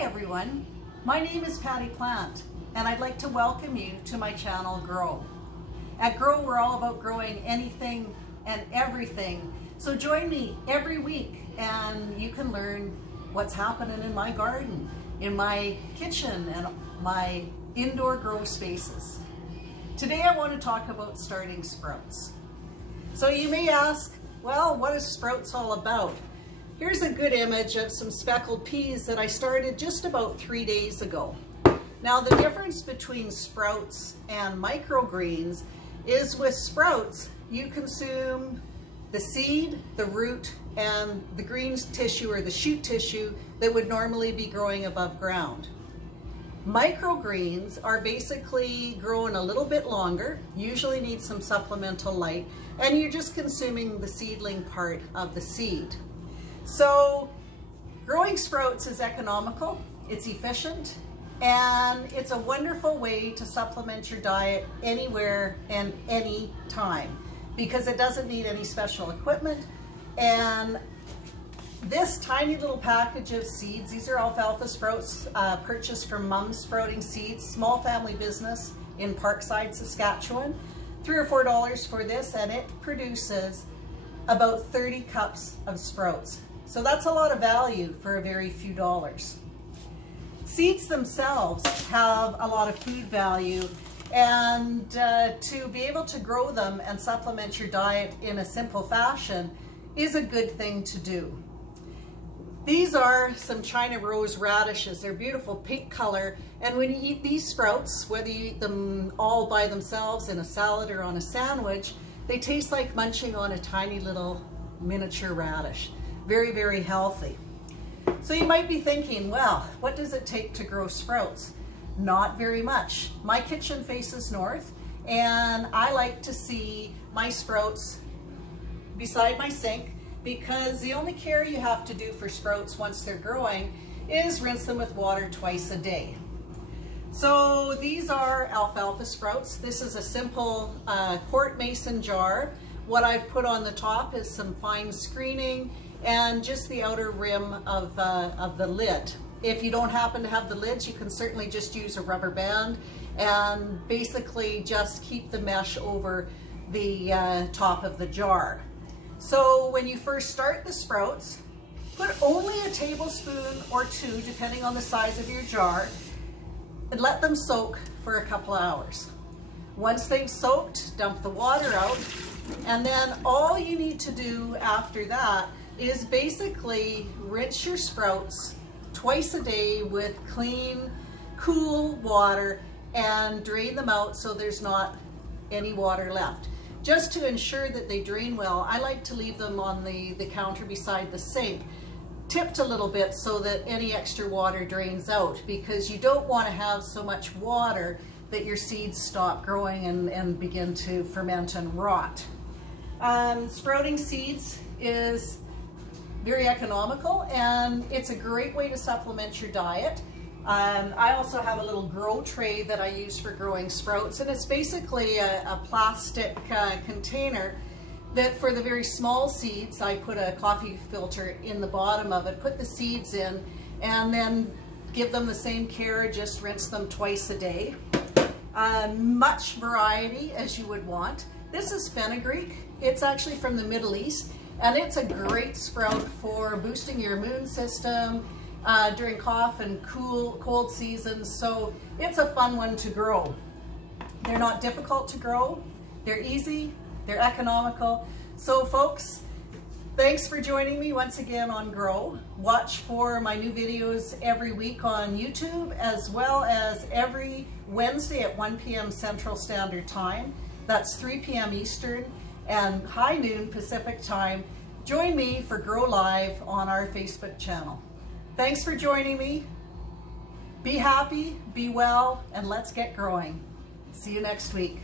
everyone, my name is Patty Plant and I'd like to welcome you to my channel Grow. At Grow we're all about growing anything and everything, so join me every week and you can learn what's happening in my garden, in my kitchen and my indoor grow spaces. Today I want to talk about starting sprouts. So you may ask, well, what is sprouts all about? Here's a good image of some speckled peas that I started just about 3 days ago. Now the difference between sprouts and microgreens is with sprouts you consume the seed, the root, and the green tissue or the shoot tissue that would normally be growing above ground. Microgreens are basically growing a little bit longer, usually need some supplemental light, and you're just consuming the seedling part of the seed. So growing sprouts is economical, it's efficient, and it's a wonderful way to supplement your diet anywhere and any time because it doesn't need any special equipment. And this tiny little package of seeds, these are alfalfa sprouts purchased from Mum Sprouting Seeds, small family business in Parkside, Saskatchewan. $3 or $4 for this, and it produces about 30 cups of sprouts. So that's a lot of value for a very few dollars. Seeds themselves have a lot of food value, and to be able to grow them and supplement your diet in a simple fashion is a good thing to do. These are some China rose radishes. They're beautiful pink color, and when you eat these sprouts, whether you eat them all by themselves in a salad or on a sandwich, they taste like munching on a tiny little miniature radish. Very, very healthy. So you might be thinking, well, what does it take to grow sprouts? Not very much. My kitchen faces north, and I like to see my sprouts beside my sink because the only care you have to do for sprouts once they're growing is rinse them with water twice a day. So these are alfalfa sprouts. This is a simple quart mason jar. What I've put on the top is some fine screening and just the outer rim of the lid. If you don't happen to have the lids, you can certainly just use a rubber band and basically just keep the mesh over the top of the jar. So when you first start the sprouts, put only a tablespoon or two, depending on the size of your jar, and let them soak for a couple hours. Once they've soaked, dump the water out, and then all you need to do after that is basically rinse your sprouts twice a day with clean, cool water and drain them out so there's not any water left. Just to ensure that they drain well, I like to leave them on the counter beside the sink, tipped a little bit so that any extra water drains out, because you don't want to have so much water that your seeds stop growing and begin to ferment and rot. Sprouting seeds is very economical and it's a great way to supplement your diet. I also have a little grow tray that I use for growing sprouts, and it's basically a plastic container that for the very small seeds, I put a coffee filter in the bottom of it, put the seeds in, and then give them the same care, just rinse them twice a day. Much variety as you would want. This is fenugreek. It's actually from the Middle East, and it's a great sprout for boosting your immune system during cough and cold seasons. So it's a fun one to grow. They're not difficult to grow. They're easy. They're economical. So folks, thanks for joining me once again on Grow. Watch for my new videos every week on YouTube, as well as every Wednesday at 1 p.m. Central Standard Time. That's 3 p.m. Eastern and high noon Pacific Time. Join me for Grow Live on our Facebook channel. Thanks for joining me. Be happy, be well, and let's get growing. See you next week.